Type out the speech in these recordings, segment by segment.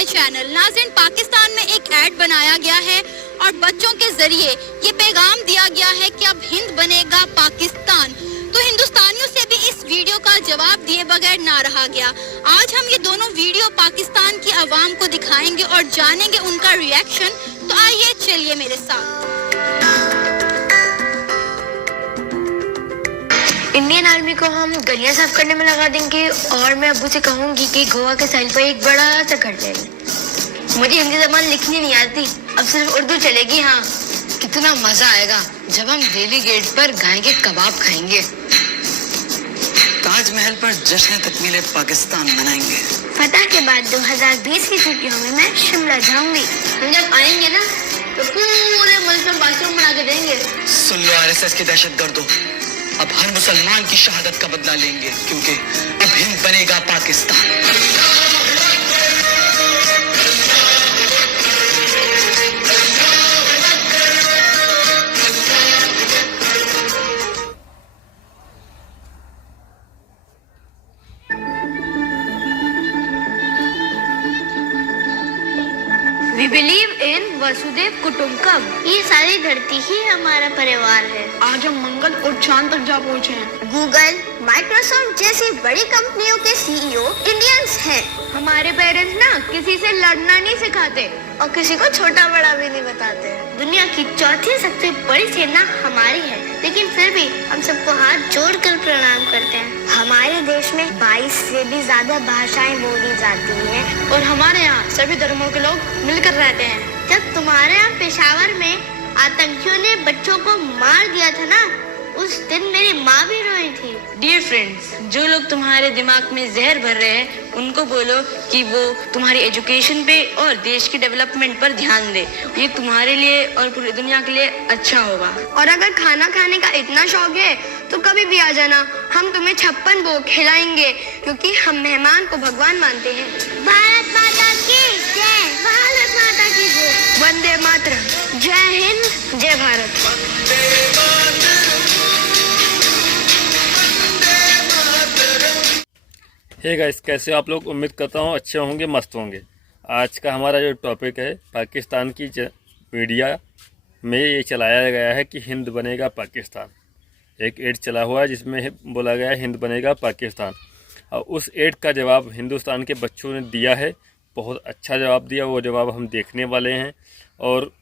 My channel. नाज़रीन, पाकिस्तान में एक ऐड बनाया गया है और बच्चों के जरिए ये पैगाम दिया गया है कि अब हिंद बनेगा पाकिस्तान। तो हिंदुस्तानियों से भी इस वीडियो का जवाब दिए बगैर ना रहा गया। आज हम ये दोनों वीडियो पाकिस्तान की आवाम को दिखाएंगे और जानेंगे उनका रिएक्शन। तो आइए चलिए मेरे साथ। इंडियन आर्मी को हम गलियां साफ करने में लगा देंगे और मैं अब्बू से कहूंगी कि गोवा के साइल पर एक बड़ा सा घर ले लें। मुझे हिंदी जबान लिखनी नहीं आती, अब सिर्फ उर्दू चलेगी। हाँ, कितना मजा आएगा जब हम रेली गेट पर गाय के कबाब खाएंगे, ताजमहल पर जश्न तकमील पाकिस्तान मनाएंगे। फतह के बाद 2020 की छुट्टियों में मैं शिमला जाऊंगी। हम जब आएंगे ना तो पूरे मुल्क में बाथरूम बना के देंगे। सुन लो आरएसएस के दहशतगर्दों, अब हर मुसलमान की शहादत का बदला लेंगे, क्योंकि अब हिंद बनेगा Pakistan. We believe in Vasudev कुटुंबकम। ये सारी धरती ही हमारा परिवार है। आज हम मंगल और चांद तक जा पहुँचे हैं। गूगल, माइक्रोसॉफ्ट जैसी बड़ी कंपनियों के सीईओ इंडियंस हैं। हमारे पेरेंट्स ना किसी से लड़ना नहीं सिखाते और किसी को छोटा बड़ा भी नहीं बताते। दुनिया की चौथी सबसे बड़ी सेना हमारी है, लेकिन फिर भी हम सबको हाथ जोड़कर प्रणाम करते हैं। हमारे देश में 22 से भी ज्यादा भाषाएं बोली जाती हैं और हमारे यहाँ सभी धर्मों के लोग मिलकर रहते हैं। जब तुम्हारे यहाँ पेशावर में आतंकियों ने बच्चों को मार दिया था ना, उस दिन मेरी माँ भी रोई थी। डियर फ्रेंड्स, जो लोग तुम्हारे दिमाग में जहर भर रहे हैं उनको बोलो कि वो तुम्हारी एजुकेशन पे और देश की डेवलपमेंट पर ध्यान दे। ये तुम्हारे लिए और पूरी दुनिया के लिए अच्छा होगा। और अगर खाना खाने का इतना शौक है तो कभी भी आ जाना, हम तुम्हें 56 भोग खिलाएंगे, क्योंकि हम मेहमान को भगवान मानते हैं। भारत माता की जय। भारत माता की जय। वंदे मातरम। जय हिंद, जय भारत। हे गाइस, कैसे हो आप लोग? उम्मीद करता हूँ अच्छे होंगे, मस्त होंगे। आज का हमारा जो टॉपिक है, पाकिस्तान की मीडिया में ये चलाया गया है कि हिंद बनेगा पाकिस्तान। एक एड चला हुआ है जिसमें बोला गया है हिंद बनेगा पाकिस्तान, और उस एड का जवाब हिंदुस्तान के बच्चों ने दिया है। बहुत अच्छा जवाब दिया। वो जवाब हम देखने वाले हैं और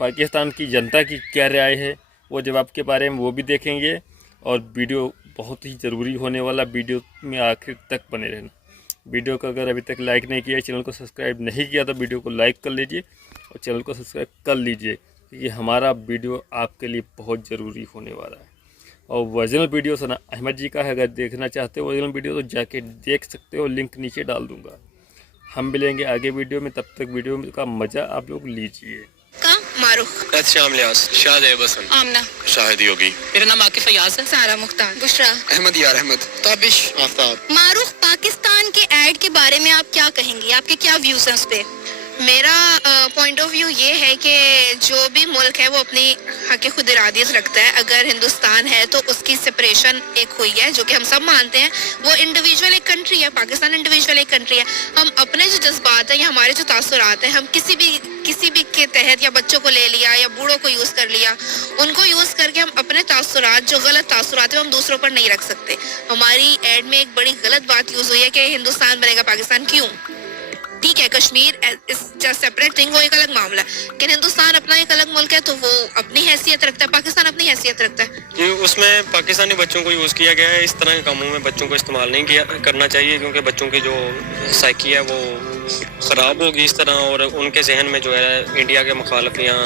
पाकिस्तान की जनता की क्या राय है वो जवाब के बारे में वो भी देखेंगे। और वीडियो बहुत ही ज़रूरी होने वाला, वीडियो में आखिर तक बने रहना। वीडियो को अगर अभी तक लाइक नहीं किया, चैनल को सब्सक्राइब नहीं किया तो वीडियो को लाइक कर लीजिए और चैनल को सब्सक्राइब कर लीजिए, क्योंकि हमारा वीडियो आपके लिए बहुत ज़रूरी होने वाला है। और ओरिजिनल वीडियो सना अहमद जी का है, अगर देखना चाहते हो ओरिजिनल वीडियो तो जाके देख सकते हो, लिंक नीचे डाल दूँगा। हम मिलेंगे आगे वीडियो में, तब तक वीडियो का मज़ा आप लोग लीजिए। मारूख, श्याम लियास, शाहजेब हसन, आमना, शाहिद योगी। मेरा नाम आकिफ फयाज है, सारा मुख्तार, बुशरा, अहमद यार अहमद, ताबिश, आफ्ताब। मारूफ, पाकिस्तान के ऐड के बारे में आप क्या कहेंगे? आपके क्या व्यूज हैं उस पे? मेरा पॉइंट ऑफ व्यू ये है कि जो भी मुल्क है वो अपनी हक खुद इरादियत रखता है। अगर हिंदुस्तान है तो उसकी सेपरेशन एक हुई है, जो कि हम सब मानते हैं। वो इंडिविजुअल एक कंट्री है, पाकिस्तान इंडिविजुअल एक कंट्री है। हम अपने जो जज्बात हैं या हमारे जो तासुरात हैं, हम किसी भी के तहत या बच्चों को ले लिया या बूढ़ों को यूज़ कर लिया, उनको यूज़ करके हम अपने तासुरात, जो गलत तासुरात है, हम दूसरों पर नहीं रख सकते। हमारी एड में एक बड़ी गलत बात यूज़ हुई है कि हिंदुस्तान बनेगा पाकिस्तान। क्यों? ठीक है, Kashmir is just separate thing, वो एक अलग मामला है, लेकिन हिंदुस्तान अपना एक अलग मुल्क है, तो वो अपनी हैसियत रखता है, पाकिस्तान अपनी हैसियत रखता है। ये उसमें पाकिस्तानी बच्चों को यूज़ किया गया है। इस तरह के कामों में बच्चों को इस्तेमाल नहीं करना चाहिए, क्योंकि बच्चों की जो साइकी है वो ख़राब होगी इस तरह, और उनके जहन में जो है इंडिया के मुखालफ या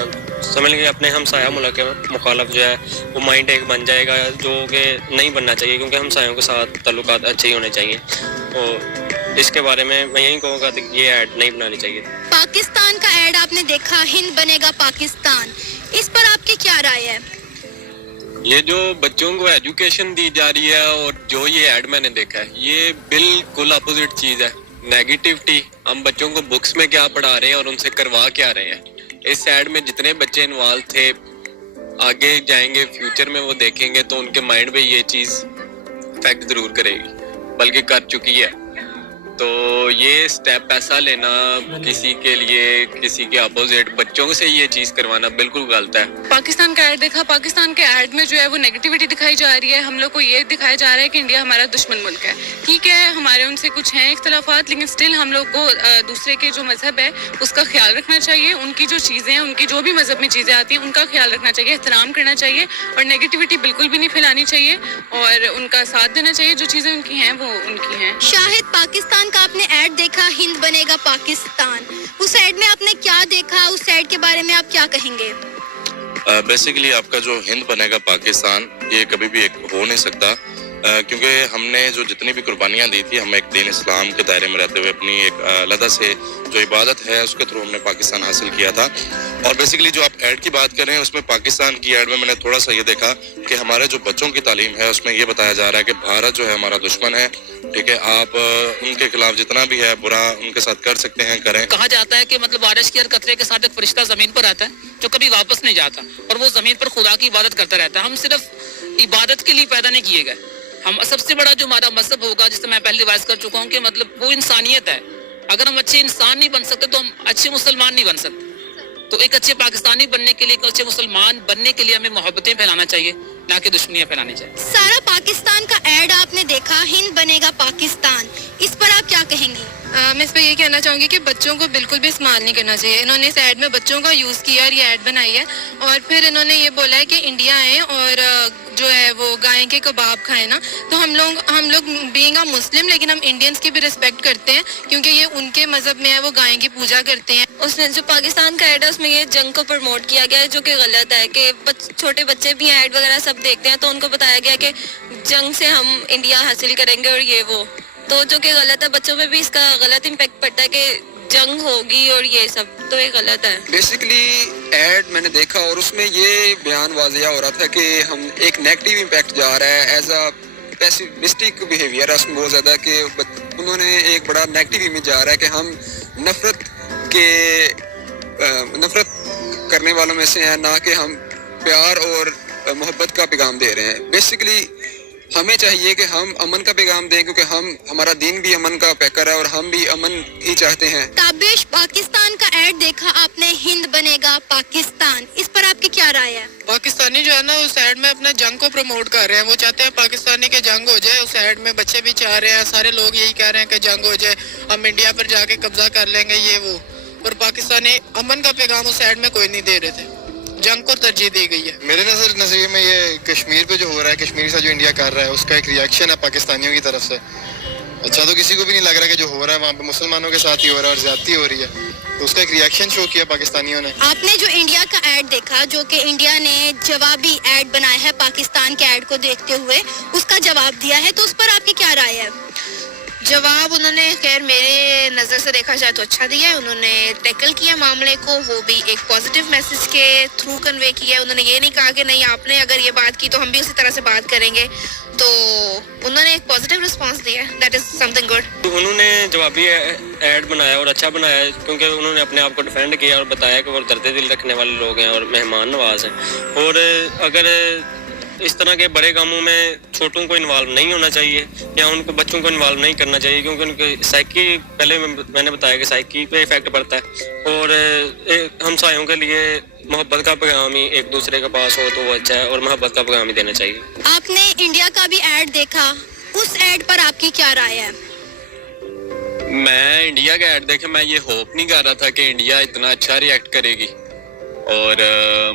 समझ लीजिए अपने हमसाया मुल्क के मुखालफ जो है वो माइंड एक बन जाएगा, जो कि नहीं बनना चाहिए, क्योंकि हमसायों के साथ ताल्लुकात अच्छे ही होने चाहिए। और इसके बारे में मैं यही कहूँगा कि ये ऐड नहीं बनानी चाहिए। पाकिस्तान का ऐड आपने देखा, हिंद बनेगा पाकिस्तान, इस पर आपकी क्या राय है? ये जो बच्चों को एजुकेशन दी जा रही है और जो ये ऐड मैंने देखा है, ये बिल्कुल अपोजिट चीज़ है। नेगेटिविटी, हम बच्चों को बुक्स में क्या पढ़ा रहे हैं और उनसे करवा क्या रहे हैं। इस ऐड में जितने बच्चे इन्वॉल्व थे, आगे जाएंगे फ्यूचर में वो देखेंगे तो उनके माइंड में ये चीज़ इफेक्ट ज़रूर करेगी, बल्कि कर चुकी है। तो ये स्टेप ऐसा लेना किसी के लिए, किसी के अपोजिट बच्चों से ये चीज करवाना बिल्कुल गलत है। पाकिस्तान का ऐड देखा, पाकिस्तान के ऐड में जो है वो नेगेटिविटी दिखाई जा रही है। हम लोग को ये दिखाया जा रहा है कि इंडिया हमारा दुश्मन मुल्क है। ठीक है, हमारे उनसे कुछ हैं इख्तलाफात, लेकिन स्टिल हम लोग को दूसरे के जो मजहब है उसका ख्याल रखना चाहिए। उनकी जो चीज़ें हैं, उनकी जो भी मजहब में चीज़ें आती हैं उनका ख्याल रखना चाहिए, एहतराम करना चाहिए और नेगेटिविटी बिल्कुल भी नहीं फैलानी चाहिए और उनका साथ देना चाहिए। जो चीज़ें उनकी हैं वो उनकी हैं। शाहिद, पाकिस्तान का आपने ऐड देखा, हिंद बनेगा पाकिस्तान, उस ऐड में आपने क्या देखा, उस ऐड के बारे में आप क्या कहेंगे? बेसिकली आपका जो हिंद बनेगा पाकिस्तान, ये कभी भी एक हो नहीं सकता, क्योंकि हमने जो जितनी भी कुर्बानियाँ दी थी, हम एक दीन इस्लाम के दायरे में रहते हुए अपनी एक अलग से जो इबादत है उसके थ्रू हमने पाकिस्तान हासिल किया था। और बेसिकली जो आप ऐड की बात कर रहे हैं, उसमें पाकिस्तान की ऐड में मैंने थोड़ा सा ये देखा कि हमारे जो बच्चों की तालीम है उसमें ये बताया जा रहा है कि भारत जो है हमारा दुश्मन है। ठीक है, आप उनके खिलाफ जितना भी है बुरा उनके साथ कर सकते हैं, करें। कहा जाता है कि मतलब बारिश के हर कतरे के साथ एक फरिश्ता जमीन पर आता है जो कभी वापस नहीं जाता और वो जमीन पर खुदा की इबादत करता रहता है। हम सिर्फ इबादत के लिए पैदा नहीं किए गए। हम सबसे बड़ा जो हमारा मजहब होगा, जिससे मैं पहले रिवाइज कर चुका हूँ कि मतलब वो इंसानियत है। अगर हम अच्छे इंसान नहीं बन सकते तो हम अच्छे मुसलमान नहीं बन सकते। तो एक अच्छे पाकिस्तानी बनने के लिए, एक अच्छे मुसलमान बनने के लिए हमें मोहब्बतें फैलाना चाहिए, ना कि दुश्मनियां फैलानी चाहिए। सारा, पाकिस्तान का ऐड आपने देखा, हिंद बनेगा पाकिस्तान, इस पर आप क्या कहेंगी? मैं इस पर ये कहना चाहूँगी कि बच्चों को बिल्कुल भी इस्तेमाल नहीं करना चाहिए। इन्होंने इस ऐड में बच्चों का यूज़ किया और ये ऐड बनाई है और फिर इन्होंने ये बोला है कि इंडिया आए और जो है वो गाय के कबाब खाए ना। तो हम लोग बीइंग अ मुस्लिम, लेकिन हम इंडियंस की भी रिस्पेक्ट करते हैं क्योंकि ये उनके मजहब में है, वो गाय की पूजा करते हैं। उसमें जो पाकिस्तान का ऐड है उसमें ये जंग को प्रमोट किया गया है, जो कि गलत है कि छोटे बच्चे भी ऐड वगैरह सब देखते हैं तो उनको बताया गया कि जंग से हम इंडिया हासिल करेंगे और ये वो, तो जो कि गलत है। बच्चों पे भी इसका गलत इम्पैक्ट पड़ता है कि जंग होगी और ये सब, तो ये गलत है। बेसिकली ऐड मैंने देखा और उसमें ये बयान वाज़िया हो रहा था कि हम एक नेगेटिव इम्पैक्ट जा रहा है, एज अ पेसिमिस्टिक बिहेवियर है उसमें बहुत ज़्यादा, कि उन्होंने एक बड़ा नेगेटिव इमेज जा रहा है कि हम नफरत करने वालों में से हैं, ना कि हम प्यार और मोहब्बत का पैगाम दे रहे हैं। बेसिकली हमें चाहिए कि हम अमन का पैगाम दें, क्योंकि हमारा दीन भी अमन का पैकर है और हम भी अमन ही चाहते हैं। ताबिश, पाकिस्तान का ऐड देखा आपने, हिंद बनेगा पाकिस्तान, इस पर आपकी क्या राय है? पाकिस्तानी जो है ना उस ऐड में अपने जंग को प्रमोट कर रहे हैं। वो चाहते हैं पाकिस्तानी के जंग हो जाए। उस ऐड में बच्चे भी चाह रहे हैं, सारे लोग यही कह रहे हैं कि जंग हो जाए, हम इंडिया पर जाके कब्जा कर लेंगे, ये वो। और पाकिस्तानी अमन का पैगाम उस ऐड में कोई नहीं दे रहे थे, जंग को तरजीह दी गई है। मेरे नजरिए में ये कश्मीर पे जो हो रहा है, कश्मीर से जो इंडिया कर रहा है, उसका एक रिएक्शन है पाकिस्तानियों की तरफ से। अच्छा, तो किसी को भी नहीं लग रहा कि जो हो रहा है वहाँ पे मुसलमानों के साथ ही हो रहा है और ज्यादती हो रही है, तो उसका एक रिएक्शन शो किया पाकिस्तानियों ने। आपने जो इंडिया का ऐड देखा, जो कि इंडिया ने जवाबी ऐड बनाया है पाकिस्तान के ऐड को देखते हुए, उसका जवाब दिया है, तो उस पर आपकी क्या राय है? जवाब उन्होंने खैर मेरे नज़र से देखा जाए तो अच्छा दिया है। उन्होंने टैकल किया मामले को, वो भी एक पॉजिटिव मैसेज के थ्रू कन्वे किया है। उन्होंने ये नहीं कहा कि नहीं आपने अगर ये बात की तो हम भी उसी तरह से बात करेंगे, तो उन्होंने एक पॉजिटिव रिस्पांस दिया है, दैट इज समथिंग गुड। उन्होंने जवाबी ऐड बनाया और अच्छा बनाया क्योंकि उन्होंने अपने आप को डिफेंड किया और बताया कि वो दर्द दिल रखने वाले लोग हैं और मेहमान नवाज हैं। और अगर इस तरह के बड़े कामों में छोटों को इन्वॉल्व नहीं होना चाहिए या उनको बच्चों को इन्वॉल्व नहीं करना चाहिए, क्योंकि उनकी साइकी, पहले मैंने बताया कि साइकी पे इफेक्ट पड़ता है। और हमसायों के लिए मोहब्बत का पैगाम ही एक दूसरे के पास हो तो वो अच्छा है और मोहब्बत का पैगाम ही देना चाहिए। आपने इंडिया का भी ऐड देखा, उस ऐड पर आपकी क्या राय है? मैं इंडिया का ऐड देखे, मैं ये होप नहीं कर रहा था कि इंडिया इतना अच्छा रिएक्ट करेगी और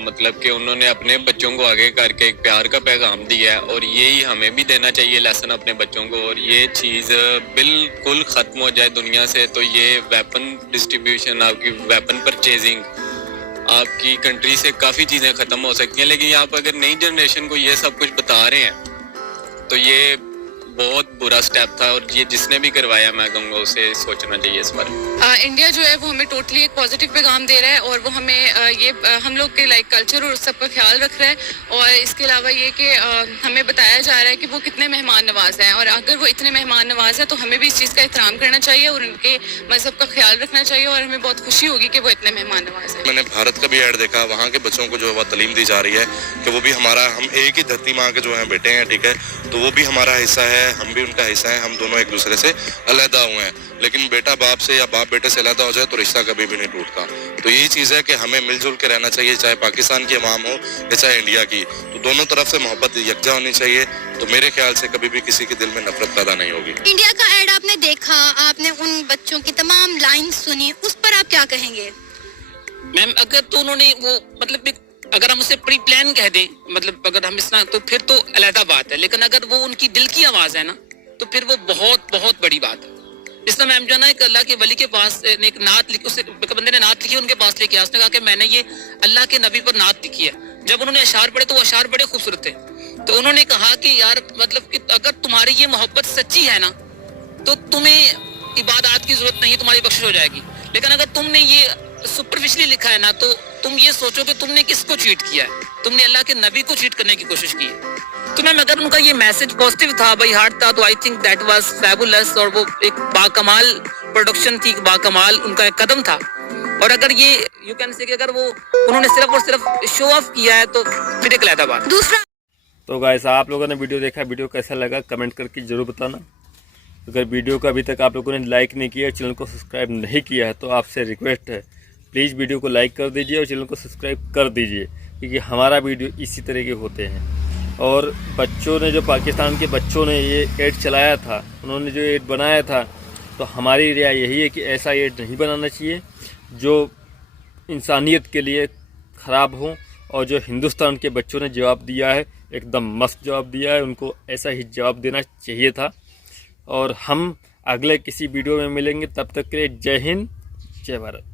मतलब कि उन्होंने अपने बच्चों को आगे करके एक प्यार का पैगाम दिया है और यही हमें भी देना चाहिए लेसन अपने बच्चों को। और ये चीज़ बिल्कुल ख़त्म हो जाए दुनिया से, तो ये वेपन डिस्ट्रीब्यूशन, आपकी वेपन परचेजिंग, आपकी कंट्री से काफ़ी चीज़ें ख़त्म हो सकती हैं। लेकिन आप अगर नई जनरेशन को ये सब कुछ बता रहे हैं तो ये बहुत बुरा स्टेप था और ये जिसने भी करवाया मैं कहूँगा उसे सोचना चाहिए इस बारे में। इंडिया जो है वो हमें टोटली एक पॉजिटिव पैगाम दे रहा है और वो हमें हम लोग के लाइक कल्चर और सब का ख्याल रख रहा है। और इसके अलावा ये कि हमें बताया जा रहा है कि वो कितने मेहमान नवाज हैं और अगर वो इतने मेहमान नवाज हैं तो हमें भी इस चीज़ का एहतराम करना चाहिए और उनके मजहब का ख्याल रखना चाहिए और हमें बहुत खुशी होगी कि वो इतने मेहमान नवाज हैं। मैंने भारत का भी ऐड देखा, वहाँ के बच्चों को जो है तालीम दी जा रही है कि वो भी हम एक ही धरती माँ के जो है बेटे हैं, ठीक है, तो वो भी हमारा हिस्सा है है, हम भी उनका हिस्सा है, हम दोनों एक दूसरे से अलहदा हुए हैं, लेकिन बेटा बाप से या बाप बेटे से अलहदा हो जाए तो रिश्ता कभी भी नहीं टूटता। तो यही चीज़ है कि हमें मिलजुल के रहना चाहिए, चाहे पाकिस्तान की अवाम हो या चाहे इंडिया की, तो दोनों तरफ से मोहब्बत यकजा होनी चाहिए। तो मेरे ख्याल से कभी भी किसी के दिल में नफरत पैदा नहीं होगी। इंडिया का एड आपने देखा, आपने उन बच्चों की तमाम लाइन सुनी, उस पर आप क्या कहेंगे? मैम अगर तो उन्होंने वो मतलब अगर हम उसे प्री प्लान कह दें, मतलब अगर हम इसना तो फिर तो अलहदा बात है, लेकिन अगर वो उनकी दिल की आवाज़ है ना तो फिर वो बहुत बहुत बड़ी बात है। इसलिए मैम जो ना एक अल्लाह के वली के पास एक नात लिखी, उसे बंदे ने नात लिखी, उनके पास लेके आया, उसने कहा कि मैंने ये अल्लाह के नबी पर नात लिखी है। जब उन्होंने अशार पढ़े तो वो अशार बड़े खूबसूरत थे, तो उन्होंने कहा कि यार मतलब कि अगर तुम्हारी ये मोहब्बत सच्ची है ना तो तुम्हें इबादत की जरूरत नहीं, तुम्हारी बख्शिश हो जाएगी। लेकिन अगर तुमने ये सुपरफिशली लिखा है ना तो तुम ये सोचो कि तुमने किसको चीट किया है, तुमने अल्लाह के नबी को चीट करने की कोशिश की है। तो मैम अगर उनका ये मैसेज पॉजिटिव था, भाई हार्ट था, तो I think that was fabulous, और वो एक बाकमाल प्रोडक्शन थी, बाकमाल उनका एक कदम था। और अगर ये यू कैन से कि अगर वो उन्होंने सिर्फ और सिर्फ शो ऑफ किया है तो फिर एक अलग बात। दूसरा तो गाइस आप लोगों ने वीडियो देखा, वीडियो कैसा लगा कमेंट करके ज़रूर बताना। अगर वीडियो को अभी तक आप लोगों ने लाइक नहीं किया, चैनल को सब्सक्राइब नहीं किया है, तो आपसे रिक्वेस्ट है प्लीज़ वीडियो को लाइक कर दीजिए और चैनल को सब्सक्राइब कर दीजिए, क्योंकि हमारा वीडियो इसी तरह के होते हैं। और बच्चों ने जो पाकिस्तान के बच्चों ने ये एड चलाया था, उन्होंने जो एड बनाया था, तो हमारी राय यही है कि ऐसा एड नहीं बनाना चाहिए जो इंसानियत के लिए ख़राब हो। और जो हिंदुस्तान के बच्चों ने जवाब दिया है एकदम मस्त जवाब दिया है, उनको ऐसा ही जवाब देना चाहिए था। और हम अगले किसी वीडियो में मिलेंगे, तब तक के लिए जय हिंद जय भारत।